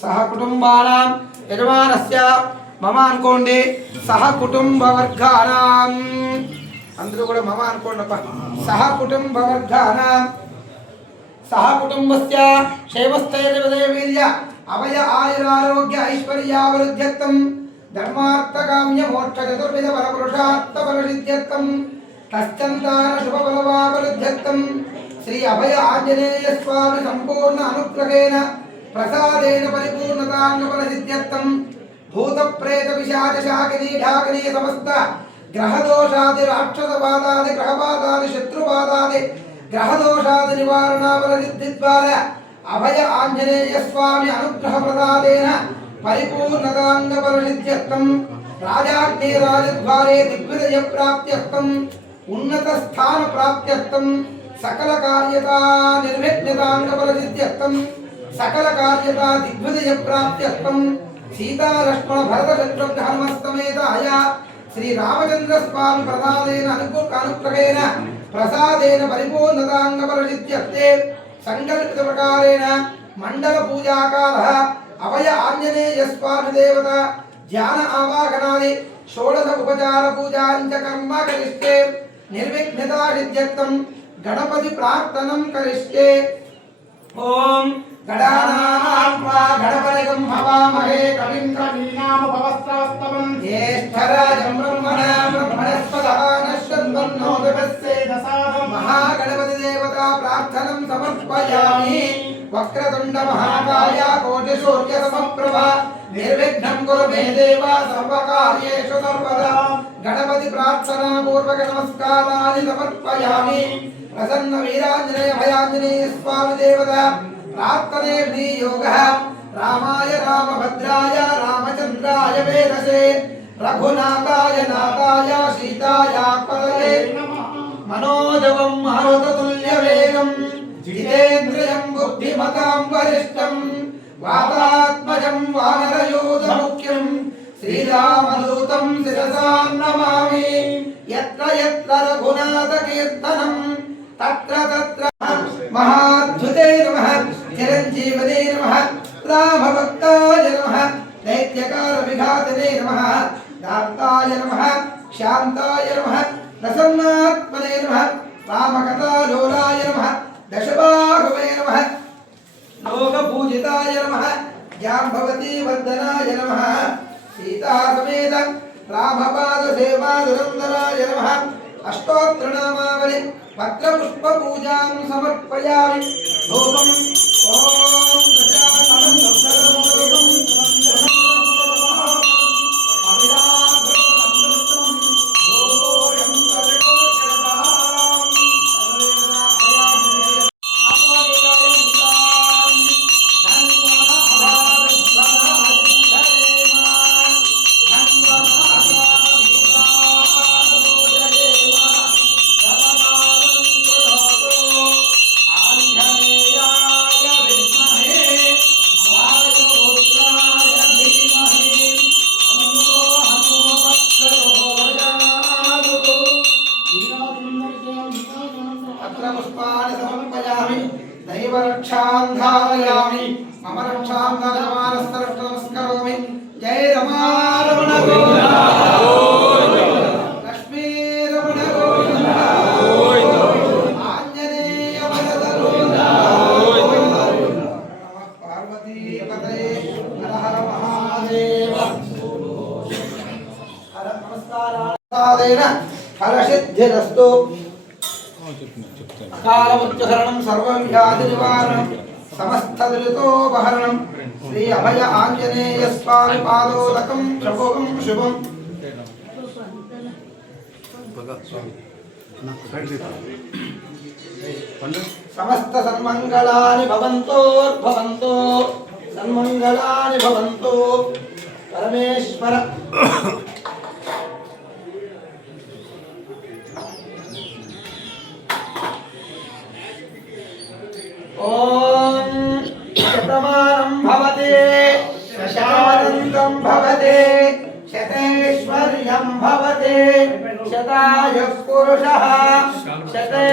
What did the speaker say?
सह कुटुंबानां यजमानस्य मम अनुकोंडि सह कुटुंबवर्गानां अंदरू कूडा मम अनुकोंडप्पा सह कुटुंबवर्गानां सह कुटुंबस्य क्षेमस्थैर्यवीर्य अभय आयुरारोग्य ऐश्वर्यावृद्ध्यर्थं धर्मार्थकाम्य मोक्ष चतुर्विध परपुरुषार्थ फलसिद्ध्यर्थं तस्चन्तान शुभफलवावृद्ध्यर्थं श्री अभय आंजनेय स्वामी संपूर्ण अनुग्रहेण प्रसादेन परिपूर्णतांगफलसिद्ध्यर्थं भूत प्रेत पिशाच शाकिनी ढाकिनी समस्त ग्रहदोषादि राक्षसबाधादि ग्रहबाधादि शत्रुबाधादि ग्रहदोषादि निवारणाफलसिद्धिद्वारा अभय आंजनेय स्वामी अनुग्रह प्रसादेन परिपूर्णतांगफलसिद्ध्यर्थं राजाज्ञे राजद्वारे दिग्विजय प्राप्त्यर्थं उन्नत स्थान प्राप्त्यर्थं सकल कार्यता निर्विघ्नतांगफलसिद्ध्यर्थं सकल कार्यता दिग्विजय प्राप्त्यर्थं सीता लक्ष्मण भरत शत्रुघ्न हनुमत्समेताय श्री रामचंद्र स्वामी प्रसादेन अनुग्रहेण प्रसादेन परिपूर्णतांगफलसिद्ध्यर्थे संकल्पित प्रकारेण मंडल पूजा कालः अभय आंजनेय स्वामी देवता ध्यान आवाहनादि षोडश उपचार पूजांच कर्म करिष्ये निर्विघ्नता सिद्ध्यर्थं गणपति प्रार्थनं करिष्ये ओम गणानां गणपतिं हवामहे कविं कवीनामुपवस्त्रवस्तवं ज्येष्ठराजं ब्रह्मणस्पदः नश्यन्वन्नो दिवस्येदसाहं महागणपति देवता प्रार्थनं समर्पयामि वक्रतुंड महाकाय कोटिसूर्य समप्रभा निर्विघ्नं कुरु मे देव सर्वकार्येषु सर्वदा गणपति प्रार्थना पूर्वक नमस्काराणि समर्पयामि प्रसन्न वीरांजनेय भयांजनेय स्वामी देवता प्रार्थने विनियोगः रामाय रामभद्राय रामचंद्राय वेदसे रघुनाथाय नाथाय सीताय पदये मनोजवं मारुततुल्यवेगं जितेन्द्रियं बुद्धिमतां वरिष्ठं वातात्मजं वानरयूथमुख्यं श्रीरामदूतं शिरसा नमामि यत्र यत्र रघुनाथकीर्तनं तत्र तत्र महाद्भुते नमः चिरञ्जीवने नमः रामभक्ताय नमः दैत्यकारविघातने नमः दाताय नमः शान्ताय नमः प्रसन्नात्मने नमः रामकथालोलाय नमः दशबाहुवे नमः लोकपूजिताय नमः जाम्बवती वन्दनाय नमः सीतासमेत रामपादसेवादुरन्दनाय नमः अष्टोत्तरनामावलि पत्रपुष्पपूजां समर्पयामि धूपम् ॐ प्रजानं दैवरक्षान्धारयामि मम रक्षान्धारमानस्तरक्षनमस्करोमि जय रमारमण गोविन्द लक्ष्मी रमण गोविन्द आंजनेय वरद गोविन्द पार्वती पतये हर हर महादेव हर नमस्कारादेन फलसिद्धिरस्तु अकालमुच्चहरणं सर्वव्याधिनिवारणं समस्तदुरितोपहरणं श्री अभय आंजनेय स्वामी पादोदकं शुभं शुभं समस्त सन्मंगलानि भवन्तु सन्मंगलानि भवन्तु परमेश्वर ओम शतमानं भवते शशानन्दं भवते शतेश्वर्यं भवते शतायुः पुरुषः शते